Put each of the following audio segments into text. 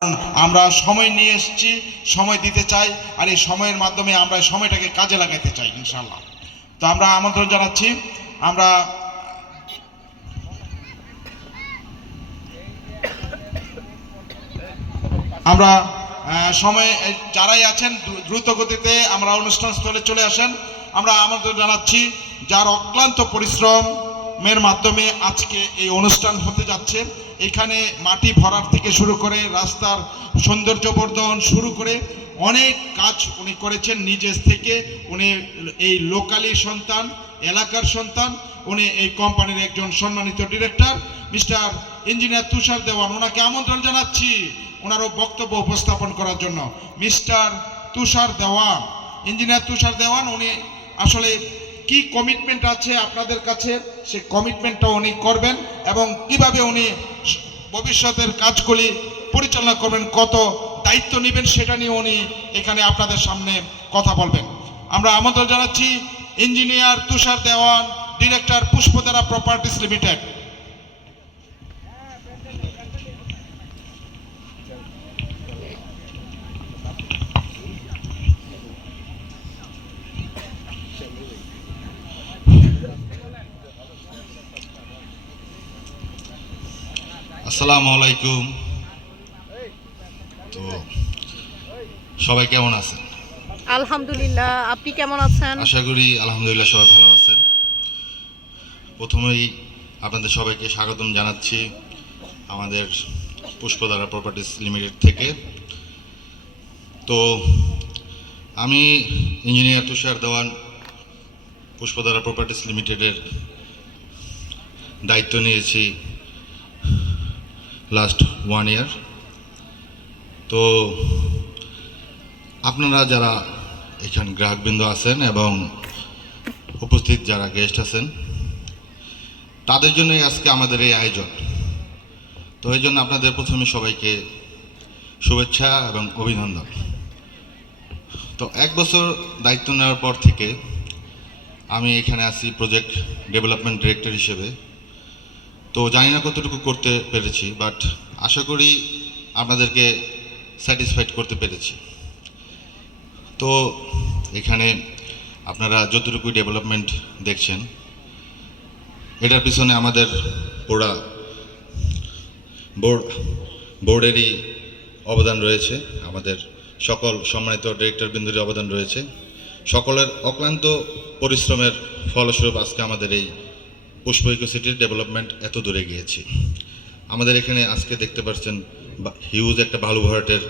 আমরা সময় নিয়ে এসেছি, সময় দিতে চাই, আর এই সময়ের মাধ্যমে আমরা সময়টাকে কাজে লাগাতে চাই ইনশাআল্লাহ। তো আমরা আমন্ত্রণ জানাচ্ছি। আমরা আমরা সময় যারাই আছেন দ্রুত গতিতে আমরা অনুষ্ঠান স্থলে চলে আসেন। আমরা আমন্ত্রণ জানাচ্ছি যার অক্লান্ত পরিশ্রমের মাধ্যমে আজকে এই অনুষ্ঠান হতে যাচ্ছে। এখানে মাটি ভরার থেকে শুরু করে রাস্তার সৌন্দর্যবর্ধন শুরু করে অনেক কাজ উনি করেছেন নিজের থেকে। উনি এই লোকালি সন্তান, এলাকার সন্তান। উনি এই কোম্পানির একজন সম্মানিত ডিরেক্টর মিস্টার ইঞ্জিনিয়ার তুষার দেওয়ান, ওনাকে আমন্ত্রণ জানাচ্ছি ওনারও বক্তব্য উপস্থাপন করার জন্য। মিস্টার তুষার দেওয়ান, ইঞ্জিনিয়ার তুষার দেওয়ান, উনি আসলে কি কমিটমেন্ট আছে আপনাদের কাছে, সে কমিটমেন্টটা উনি করবেন এবং কিভাবে উনি ভবিষ্যতের কাজগুলি পরিচালনা করবেন, কত দায়িত্ব নেবেন, সেটা নিয়ে উনি এখানে আপনাদের সামনে কথা বলবেন। আমরা আমন্ত্রণ জানাচ্ছি ইঞ্জিনিয়ার তুষার দেওয়ান, ডিরেক্টর পুষ্পধারা প্রপার্টিজ লিমিটেড। আসসালামু আলাইকুম। তো সবাই কেমন আছেন? আলহামদুলিল্লাহ, আপনি কেমন আছেন? আশা করি আলহামদুলিল্লাহ সবাই ভালো আছেন। প্রথমেই আপনাদের সবাইকে স্বাগতম জানাচ্ছি আমাদের পুষ্পধারা প্রপার্টিজ লিমিটেড থেকে। তো আমি ইঞ্জিনিয়ার তুষার দেওয়ান, পুষ্পধারা প্রপার্টিজ লিমিটেডের দায়িত্ব নিয়েছি লাস্ট 1 ইয়ার। তো আপনারা যারা এখানে গ্রাহকবৃন্দ আছেন এবং উপস্থিত যারা গেস্ট আছেন, তাদের জন্যই আজকে আমাদের এই আয়োজন। তো এই জন্য আপনাদের প্রথমে সবাইকে শুভেচ্ছা এবং অভিনন্দন। তো 1 বছর দায়িত্ব নেওয়ার পর থেকে আমি এখানে আছি প্রজেক্ট ডেভেলপমেন্ট ডিরেক্টর হিসেবে। তো জানি না কতটুকু করতে পেরেছি, বাট আশা করি আপনাদেরকে স্যাটিসফাইড করতে পেরেছি। তো এখানে আপনারা যতটুকু ডেভেলপমেন্ট দেখছেন, এটার পিছনে আমাদের পুরা বোর্ডেরই অবদান রয়েছে, আমাদের সকল সম্মানিত ডিরেক্টর বিন্দুরই অবদান রয়েছে। সকলের অক্লান্ত পরিশ্রমের ফলস্বরূপ আজকে আমাদের এই পুষ্প ইকো সিটির ডেভেলপমেন্ট এত দূরে গিয়েছি। আমাদের এখানে আজকে দেখতে পাচ্ছেন হিউজ একটা বালু ভরাটের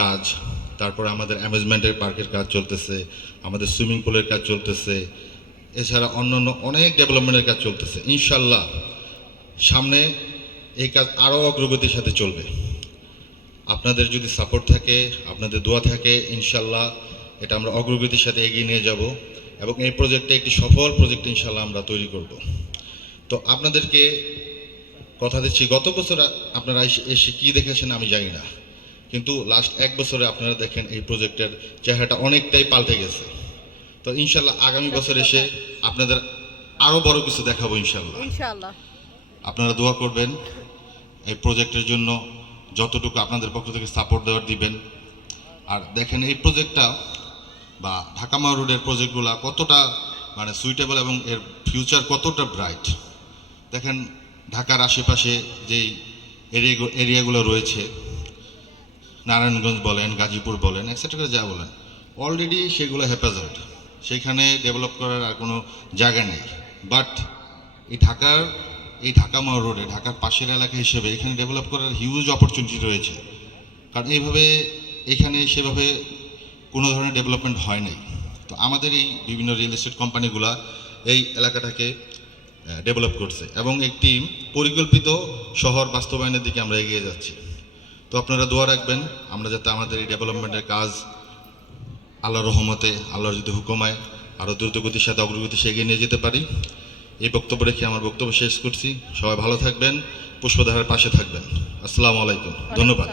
কাজ, তারপর আমাদের অ্যামিউজমেন্টের পার্কের কাজ চলতেছে, আমাদের সুইমিং পুলের কাজ চলতেছে, এছাড়া অন্যান্য অনেক ডেভেলপমেন্টের কাজ চলতেছে। ইনশাল্লাহ সামনে এই কাজ আরও অগ্রগতির সাথে চলবে। আপনাদের যদি সাপোর্ট থাকে, আপনাদের দোয়া থাকে, ইনশাল্লাহ এটা আমরা অগ্রগতির সাথে এগিয়ে নিয়ে যাব এবং এই প্রজেক্টটা একটি সফল প্রজেক্ট ইনশাল্লাহ আমরা তৈরি করব। তো আপনাদেরকে কথা দিচ্ছি, গত বছর আপনারা এসে কী দেখেছেন আমি জানি না, কিন্তু লাস্ট 1 বছরে আপনারা দেখেন এই প্রজেক্টের চেহারাটা অনেকটাই পাল্টে গেছে। তো ইনশাল্লাহ আগামী বছর এসে আপনাদের আরও বড় কিছু দেখাবো ইনশাল্লাহ। আপনারা দোয়া করবেন এই প্রজেক্টের জন্য, যতটুকু আপনাদের পক্ষ থেকে সাপোর্ট দেওয়ার দিবেন। আর দেখেন এই প্রজেক্টটা বা ঢাকা মাও রোডের প্রজেক্টগুলো কতটা মানে সুইটেবল এবং এর ফিউচার কতটা ব্রাইট। দেখেন ঢাকার আশেপাশে যেই এরিয়াগুলো রয়েছে, নারায়ণগঞ্জ বলেন, গাজীপুর বলেন, এক্সেট্রা যা বলেন, অলরেডি সেগুলো হেফাজত, সেখানে ডেভেলপ করার আর কোনো জায়গা নেই। বাট এই ঢাকা মাও রোডে, ঢাকার পাশের এলাকা হিসেবে এখানে ডেভেলপ করার হিউজ অপরচুনিটি রয়েছে। কারণ এইভাবে এখানে সেভাবে কোনো ধরনের ডেভেলপমেন্ট হয় নাই। তো আমাদের এই বিভিন্ন রিয়েল এস্টেট কোম্পানিগুলা এই এলাকাটাকে ডেভেলপ করছে এবং একটি পরিকল্পিত শহর বাস্তবায়নের দিকে আমরা এগিয়ে যাচ্ছি। তো আপনারা দোয়া রাখবেন আমরা যাতে আমাদের এই ডেভেলপমেন্টের কাজ আল্লাহর রহমতে, আল্লাহর যদি হুকুমায় আরও দ্রুতগতির সাথে অগ্রগতি এগিয়ে নিয়ে যেতে পারি। এই বক্তব্য রেখে আমার বক্তব্য শেষ করছি। সবাই ভালো থাকবেন, পুষ্পধারার পাশে থাকবেন। আসসালামু আলাইকুম, ধন্যবাদ।